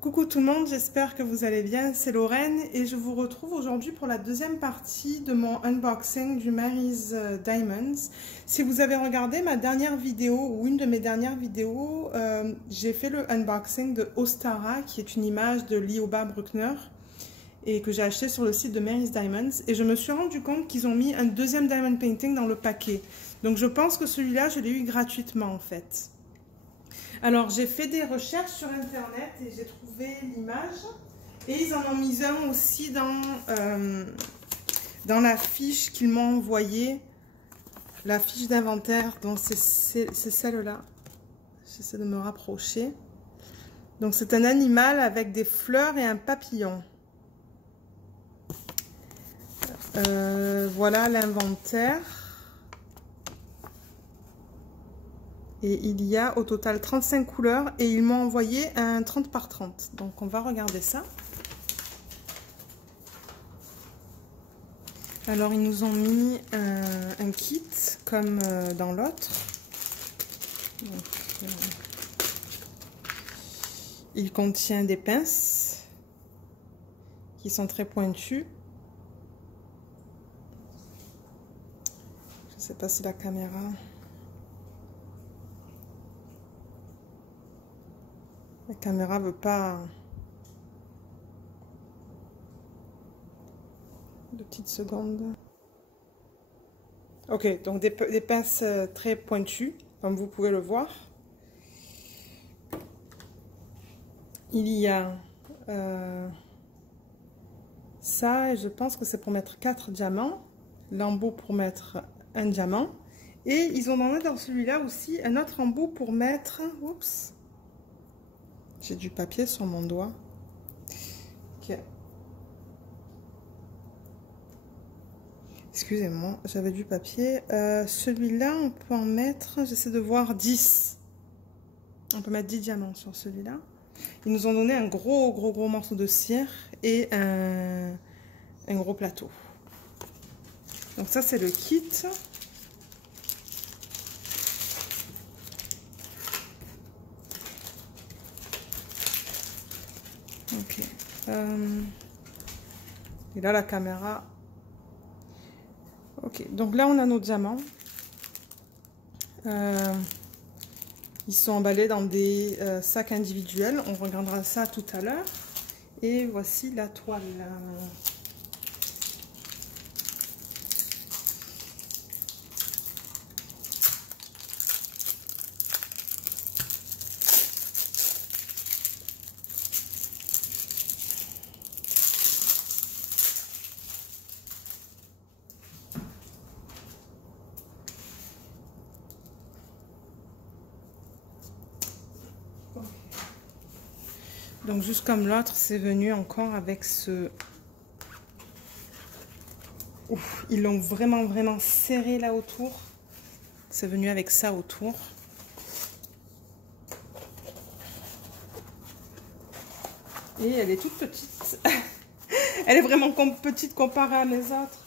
Coucou tout le monde, j'espère que vous allez bien, c'est Lorraine et je vous retrouve aujourd'hui pour la deuxième partie de mon unboxing du Mary's Diamonds. Si vous avez regardé ma dernière vidéo ou une de mes dernières vidéos, j'ai fait le unboxing de Ostara qui est une image de Lioba Bruckner et que j'ai acheté sur le site de Mary's Diamonds et je me suis rendu compte qu'ils ont mis un deuxième diamond painting dans le paquet. Donc je pense que celui-là je l'ai eu gratuitement en fait. Alors, j'ai fait des recherches sur Internet et j'ai trouvé l'image. Et ils en ont mis un aussi dans la fiche qu'ils m'ont envoyée. La fiche d'inventaire, donc c'est celle-là. J'essaie de me rapprocher. Donc, c'est un animal avec des fleurs et un papillon. Voilà l'inventaire. Et il y a au total 35 couleurs et ils m'ont envoyé un 30 par 30. Donc on va regarder ça. Alors ils nous ont mis un kit comme dans l'autre. Il contient des pinces qui sont très pointues. Je ne sais pas si la caméra... La caméra veut pas... Deux petites secondes. Ok, donc des pinces très pointues, comme vous pouvez le voir. Il y a ça, et je pense que c'est pour mettre 4 diamants. L'embout pour mettre un diamant. Et ils ont dans celui-là aussi un autre embout pour mettre... Oups. J'ai du papier sur mon doigt. Ok. Excusez-moi, j'avais du papier. Celui-là, on peut en mettre, j'essaie de voir 10. On peut mettre 10 diamants sur celui-là. Ils nous ont donné un gros morceau de cire et un gros plateau. Donc ça, c'est le kit. Ok. Et là, la caméra. Ok. Donc là, on a nos diamants. Ils sont emballés dans des sacs individuels. On regardera ça tout à l'heure. Et voici la toile. Donc juste comme l'autre, c'est venu encore avec ce... Ouf, ils l'ont vraiment serré là autour. C'est venu avec ça autour. Et elle est toute petite. Elle est vraiment petite comparée à mes autres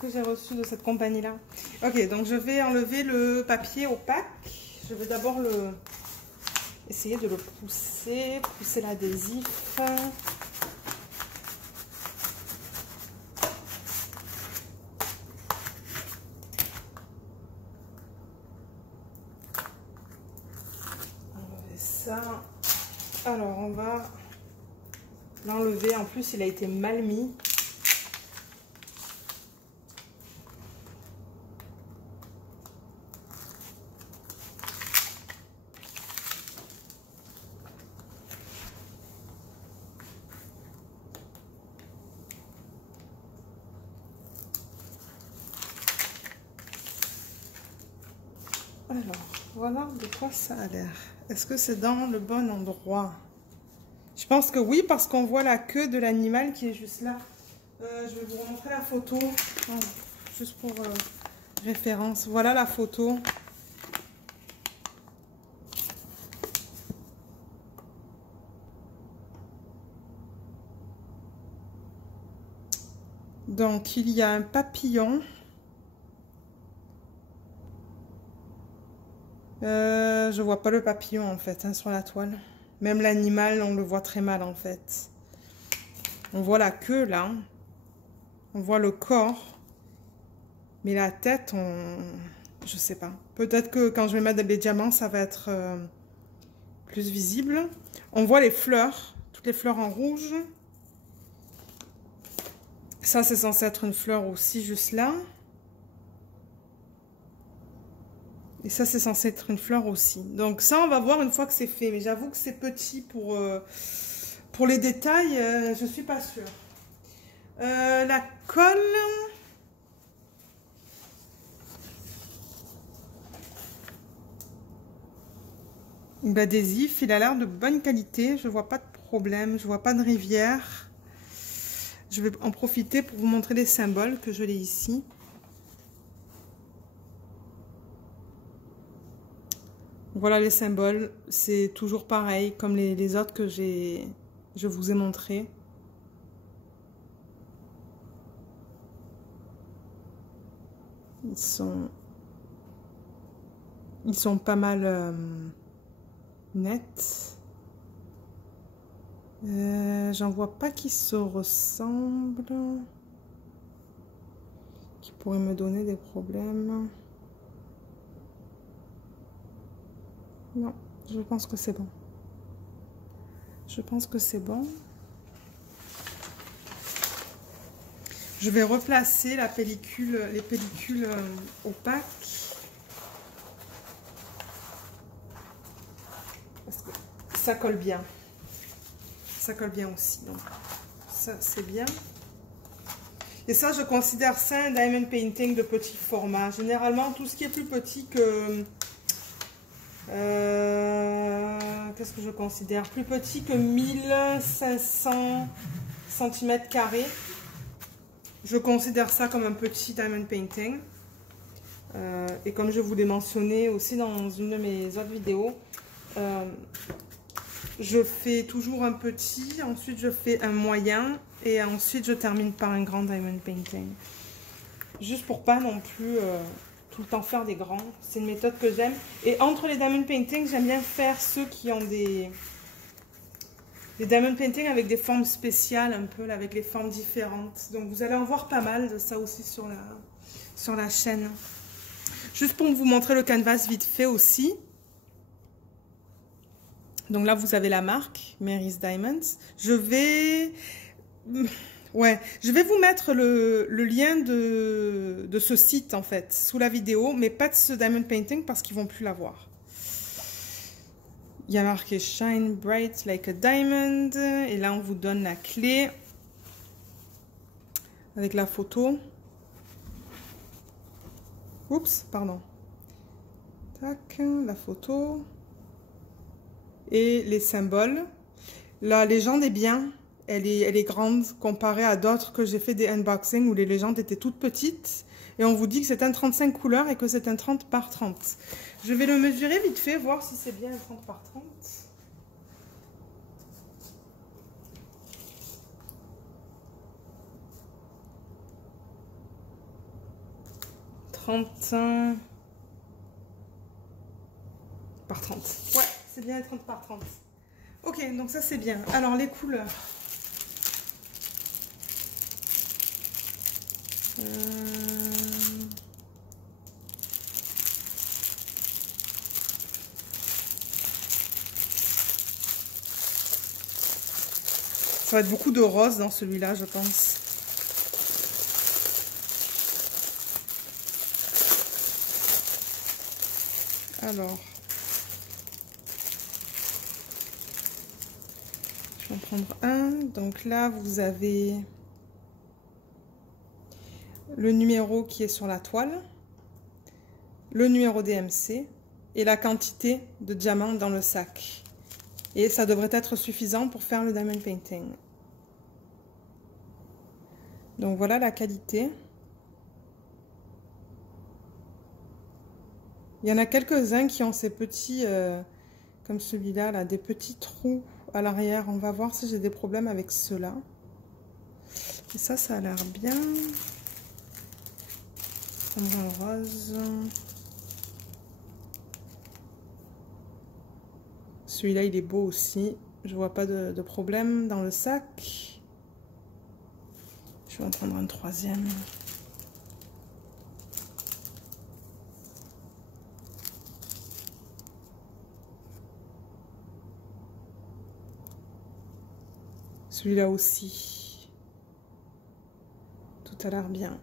que j'ai reçues de cette compagnie-là. Ok, donc je vais enlever le papier opaque. Je vais d'abord essayer de le pousser l'adhésif. Enlever ça. Alors on va l'enlever. En plus, il a été mal mis. Alors, voilà de quoi ça a l'air. Est-ce que c'est dans le bon endroit? Je pense que oui, parce qu'on voit la queue de l'animal qui est juste là. Je vais vous montrer la photo, juste pour référence. Voilà la photo. Donc, il y a un papillon. Je vois pas le papillon en fait sur la toile. Même l'animal, on le voit très mal en fait. On voit la queue là. On voit le corps. Mais la tête, je sais pas. Peut-être que quand je vais mettre des diamants, ça va être plus visible. On voit les fleurs. Toutes les fleurs en rouge. Ça, c'est censé être une fleur aussi, juste là. Et ça, c'est censé être une fleur aussi. Donc ça, on va voir une fois que c'est fait. Mais j'avoue que c'est petit pour les détails. Je suis pas sûre. La colle. L'adhésif, il a l'air de bonne qualité. Je vois pas de problème. Je vois pas de rivière. Je vais en profiter pour vous montrer les symboles que je l'ai ici. Voilà les symboles. C'est toujours pareil comme les autres que je vous ai montrés. Ils sont pas mal nets. J'en vois pas qui se ressemblent, qui pourraient me donner des problèmes. Non, je pense que c'est bon. Je pense que c'est bon. Je vais replacer la pellicule, les pellicules opaques. Parce que ça colle bien. Ça colle bien aussi. Donc, ça, c'est bien. Et ça, je considère ça un diamond painting de petit format. Généralement, tout ce qui est plus petit que... qu'est-ce que je considère? Plus petit que 1500 cm². Je considère ça comme un petit diamond painting. Et comme je vous l'ai mentionné aussi dans une de mes autres vidéos, je fais toujours un petit, ensuite je fais un moyen et ensuite je termine par un grand diamond painting. Juste pour pas non plus tout le temps faire des grands. C'est une méthode que j'aime. Et entre les diamond paintings, j'aime bien faire ceux qui ont des diamond paintings avec des formes spéciales un peu, là, avec les formes différentes. Donc vous allez en voir pas mal de ça aussi sur la chaîne. Juste pour vous montrer le canvas vite fait aussi. Donc là, vous avez la marque Mary's Diamonds. Je vais vous mettre le lien de ce site, en fait, sous la vidéo, mais pas de ce diamond painting parce qu'ils ne vont plus l'avoir. Il y a marqué Shine Bright Like a Diamond. Et là, on vous donne la clé avec la photo. Oups, pardon. Tac, la photo. Et les symboles. La légende est bien. Elle est grande comparée à d'autres que j'ai fait des unboxings où les légendes étaient toutes petites. Et on vous dit que c'est un 35 couleurs et que c'est un 30 par 30. Je vais le mesurer vite fait, voir si c'est bien un 30 par 30. Par 30. Ouais, c'est bien un 30 par 30. Ok, donc ça c'est bien. Alors les couleurs. Ça va être beaucoup de rose dans celui-là, je pense. Alors, je vais en prendre un. Donc là, vous avez le numéro qui est sur la toile, le numéro DMC et la quantité de diamants dans le sac. Et ça devrait être suffisant pour faire le diamond painting. Donc voilà la qualité. Il y en a quelques-uns qui ont ces petits, comme celui-là, là, des petits trous à l'arrière. On va voir si j'ai des problèmes avec ceux-là. Et ça a l'air bien. En rose. Celui-là, il est beau aussi. Je vois pas de problème dans le sac. Je vais en prendre un troisième. Celui-là aussi. Tout a l'air bien.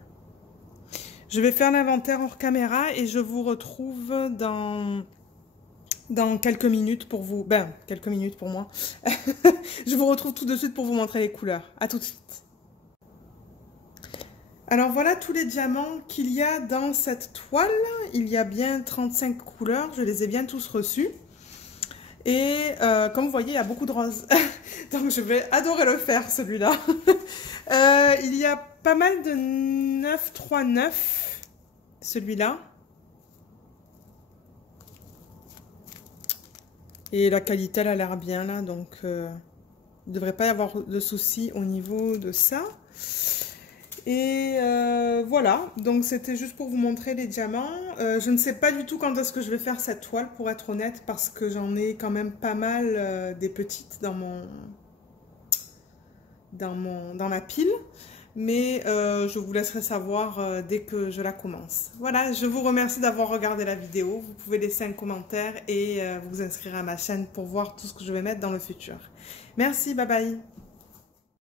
Je vais faire l'inventaire hors caméra et je vous retrouve dans quelques minutes pour vous... Ben, quelques minutes pour moi. Je vous retrouve tout de suite pour vous montrer les couleurs. À tout de suite. Alors voilà tous les diamants qu'il y a dans cette toile. Il y a bien 35 couleurs. Je les ai bien tous reçus. Et comme vous voyez, il y a beaucoup de roses. Donc je vais adorer le faire, celui-là. Il y a pas mal de 939, celui-là. Et la qualité, elle a l'air bien, là. Donc, il ne devrait pas y avoir de soucis au niveau de ça. Et voilà, donc c'était juste pour vous montrer les diamants. Je ne sais pas du tout quand est-ce que je vais faire cette toile, pour être honnête, parce que j'en ai quand même pas mal des petites dans la pile. Mais je vous laisserai savoir dès que je la commence. Voilà, je vous remercie d'avoir regardé la vidéo. Vous pouvez laisser un commentaire et vous inscrire à ma chaîne pour voir tout ce que je vais mettre dans le futur. Merci, bye bye.